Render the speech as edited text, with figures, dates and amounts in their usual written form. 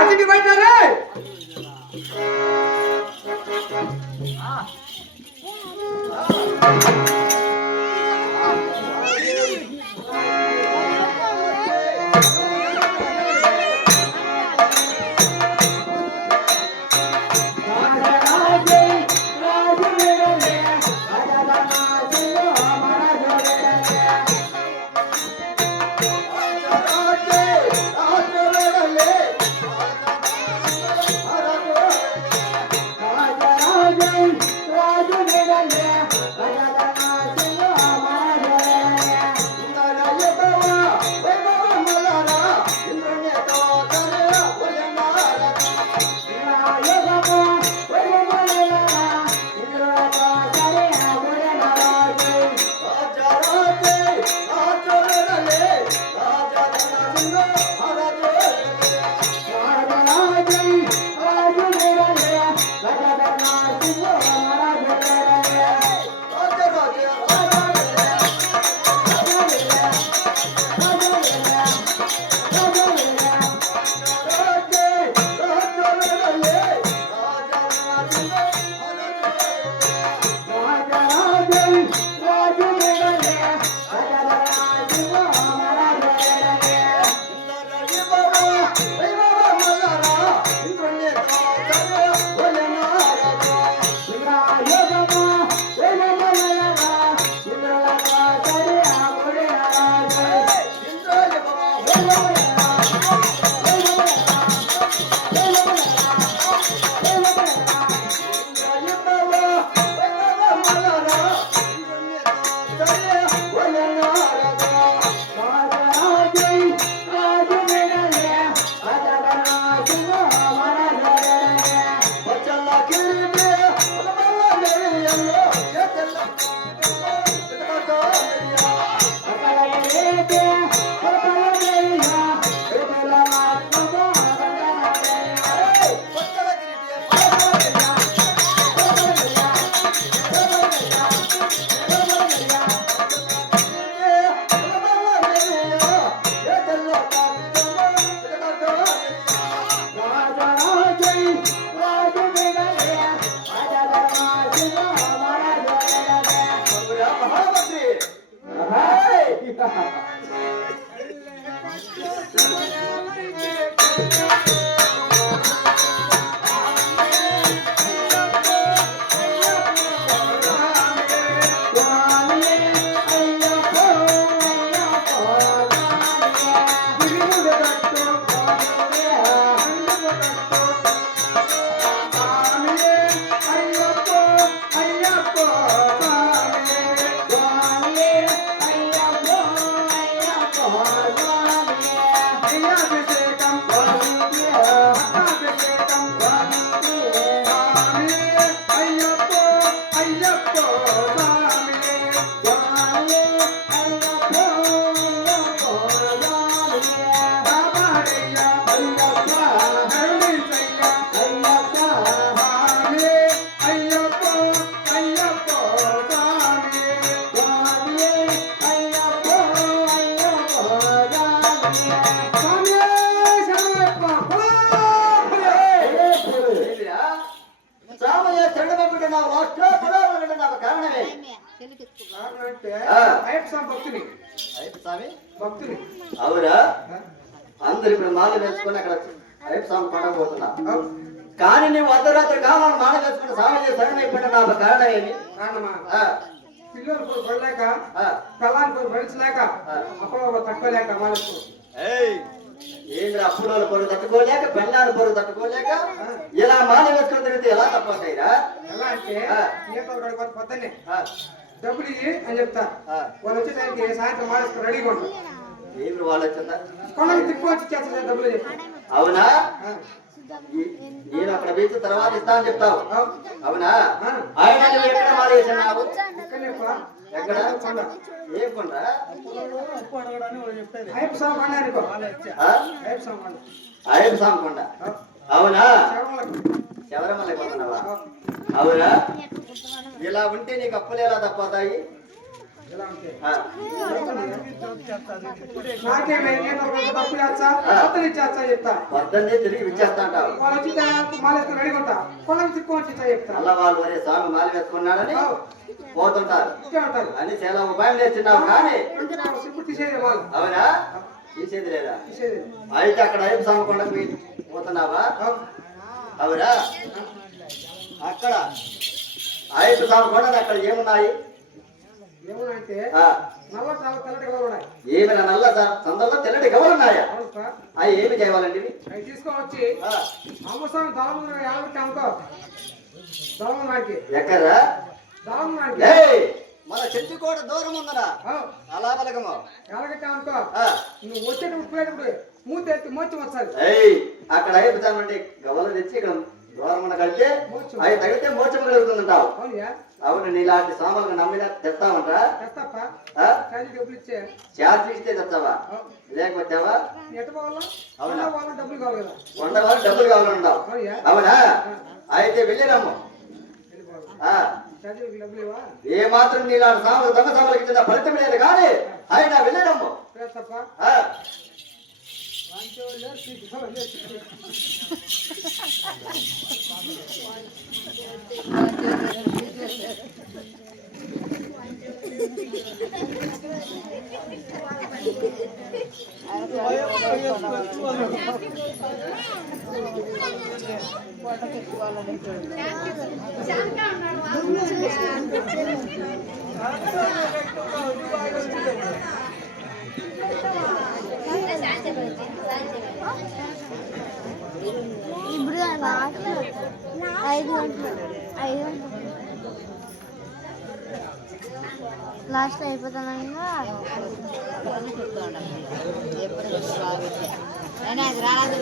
అతిథి బయటరే అవురా అందరు ఇప్పుడు మాల వేసుకొని అక్కడ అయ్యప్ప స్వామి పండుగ పోతున్నా కానీ నువ్వు అర్ధరాత్రి కావాలని మాల వేసుకుని సామాన్య సగం అయిపోయిన నా కారణం ఏమి పిల్లలు పడలేక పిల్లలు పడిచలేక అప్పుడు తక్కువలేక మాలకు ఏంద్ర అప్పుడోళ్ళ పొరుగు తట్టుకోలేక పెళ్ళాల పొరుగు తట్టుకోలేక ఇలా మాల వేసుకుని తిరిగితే ఎలా తప్పవుతాయిరా? ఎలా అంటే పొద్దున్నే డబ్బులు ఇయ్యి అని చెప్తా. వాళ్ళు వచ్చేదానికి సాయంత్రం మాడేసుకుని రెడీగా ఉంటారు. ఏమి వాళ్ళు వచ్చిందా కొండకి తిప్పు వచ్చి చేస్తా డబ్బులు చెప్పి. అవునా? నేను అక్కడ వేసిన తర్వాత ఇస్తా అని చెప్తావు. అవునా? ఆయన నువ్వు ఎక్కడ మాల వేసినావు? ఎక్కడ? ఏం కొండ? అయ్యప్ప స్వామి కొండ అనుకో. అయ్యప్ప స్వామి కొండ. అవునా? శబరిమల కొండవా? అవునా? ఇలా ఉంటే నీకు అప్పులు ఎలా తప్పతాయి? ఎలా ఉంటే ఆ, నాకేమే నేను ఒక తప్పు చేస్తా కొత్తలు ఇచ్చేస్తా చెప్తా పొద్దున్నే తిరిగి ఇచ్చేస్తా అంటావు. వాళ్ళు వచ్చి మాలేసుకుని రెడీ ఉంటా కొండ తిక్కుని వచ్చి చెప్తా అలా వాళ్ళు ఒరే స్వామి మాల వేసుకున్నాడని పోతుంటారు అంటారు అని చాలా ఉపాయం చేస్తున్నావు కానీ ఇప్పుడు తీసేది వాళ్ళు అవునా తీసేది లేదా? తీసేది అయితే అక్కడ అయ్యప్ప స్వామి కొండకు పోతున్నావా? అవునా? అక్కడ అయ్యప్ప స్వామి కొండలు అక్కడ ఏమున్నాయి? ఏమనంటే నల్ల చాలా తెల్లటి గోడలు ఉన్నాయి. ఏమైనా నల్ల సందర్లో తెల్లటి గవలు ఉన్నాయా? అవును సార్. అవి ఏమి చేయాలండి? అవి తీసుకొని వచ్చి అమ్మస్వామి దళములు ఎలాగొట్టి అనుకో దళములకి ఎక్కరా దళములకి మన చెట్టు కూడా దూరం ఉందరా అలా బలగము ఎలాగట్టి అనుకో నువ్వు వచ్చేటప్పుడు పోయేటప్పుడు మూతి ఎత్తి మోచి వచ్చాలి. అక్కడ అయిపోతామండి గవలు తెచ్చి ఇక్కడ దూరం కలిగితే అవి తగిలితే మోచం కలుగుతుందంటావు. అవునయా? అవును. నీలాంటి సామాన్లు నమ్మినా తెస్తామంటా? తెస్తాపా డబ్బులు ఇచ్చే చార్జ్ ఇస్తే తెస్తావా? లేకపోతేవా? ఎట్ట పోవాలా? అవునా? డబ్బులు కావాలి కదా. ఉండవాలి డబ్బులు కావాలంటావు. అవునా? అయితే వెళ్ళినాము. డబ్బులు ఇవ్వా? ఏ మాత్రం నీలాంటి సామాన్లు దొంగ సామాన్లకి ఇచ్చిన ఫలితం లేదు కానీ ఆయన వెళ్ళినాము. తప్ప ఇప్పుడు 5 గంటలు లాస్ట్ అయిపోతానంగా అది రాదు